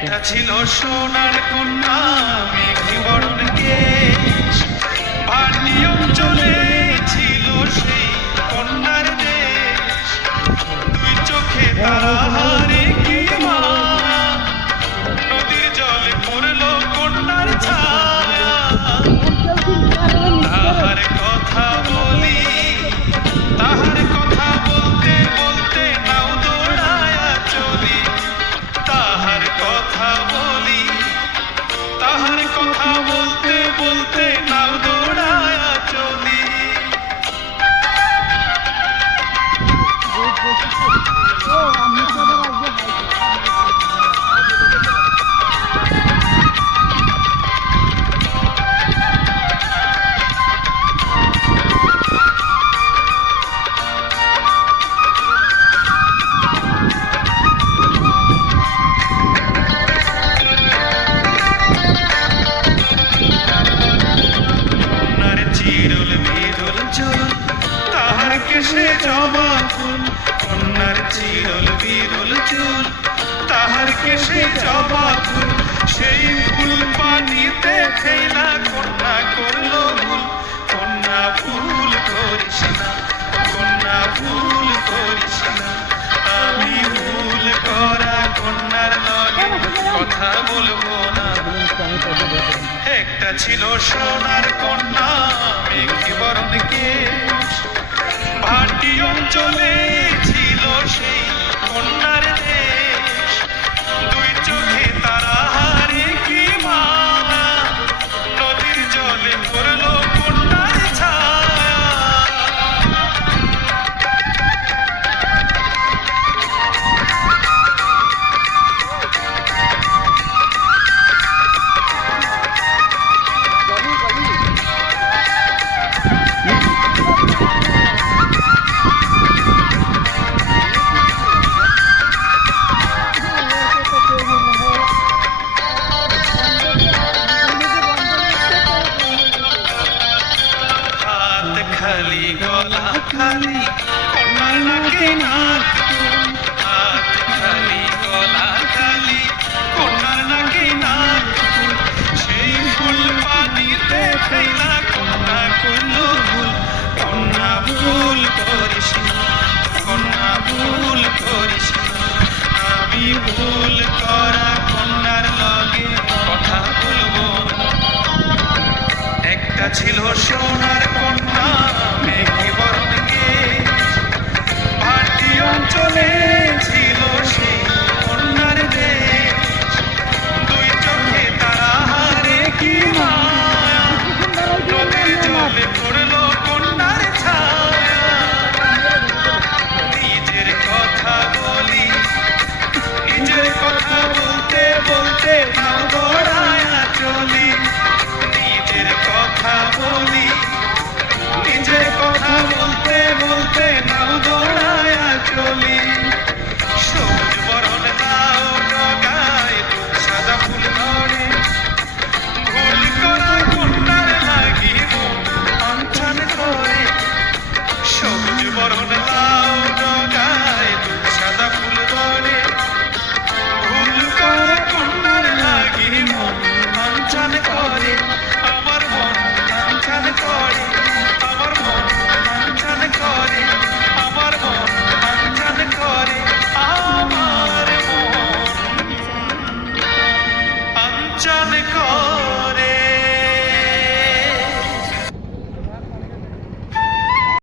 একটা ছিল সোনার কন্যা মেঘে বরণ কেশ, ভাটি অঞ্চলে ছিল সেই কন্যার দেশ। দুই চোখে তারা হারে কি মা, নদীর জলে পড়লো কন্যার ছায়া। তাহার কথা বলি, তাহার কথা বলতে বলতে নাও দৌড়ায়া চলি। তাহার কথা বলি, তাহার কথা বলতে বলতে নাও দৌড়ায়া চলি। চিরল বিরল চুল তাহার কেশে জবা ফুল, কন্যার চিরল বিরল চুল তাহার কেশে জবা ফুল। সেই ফুল পানিতে ফেলা কন্যা করলো ভুল। কন্যা ভুল করিস না, কন্যা ভুল করিস না। আমি ভুল করা কন্যার লগে কথা বলবো না। একটা ছিল সোনার কন্যা মেঘে বরণ কেশ, ভাটি অঞ্চলে ছিল সেই কন্যার দেশ। দুই চোখে তারা হারে কি মা, নদীর জলে পড়লো কন্যার ছায়া। খালি গলা খালি কন্যার নাকে নাক ফুল, হাত খালি গলা খালি কন্যার নাকে নাক ফুল। সেই ফুল পানিতে ফেলা কন্যা করলো ভুল। কন্যা ভুল করিস না, কন্যা ভুল করিস না। আমি ভুল করা কন্যার লগে কথা বলবো না। একটা ছিল সোনার কন্যা মেঘে বরণ কেশ, ভাটি অঞ্চলে ছিল সেই কন্যার দেশ। দুই চোখে তারা হারে কি মায়া, নদীর জলে পড়লো কন্যার ছায়া। নিজের কথা বলি, নিজের কথা বলতে বলতে নাও দৌড়ায়া চলি। নিজের কথা বলি, নিজের কথা বলতে বলতে নাও দৌড়ায়া চলি। সবুজ বরণ লাউ ডগায় সাদা ফুল ধরে, ভুল করা কন্যার লাগি মন অঞ্চন করে। সবুজ বরণ লাউ ডগায় সাদা ফুল ধরে, ভুল করা কন্যার লাগি মন অঞ্চন করে। আমার মন অঞ্চন করে, আমার মন অঞ্চন করে, আমার মন অঞ্চন করে, আমার মন অঞ্চন করে।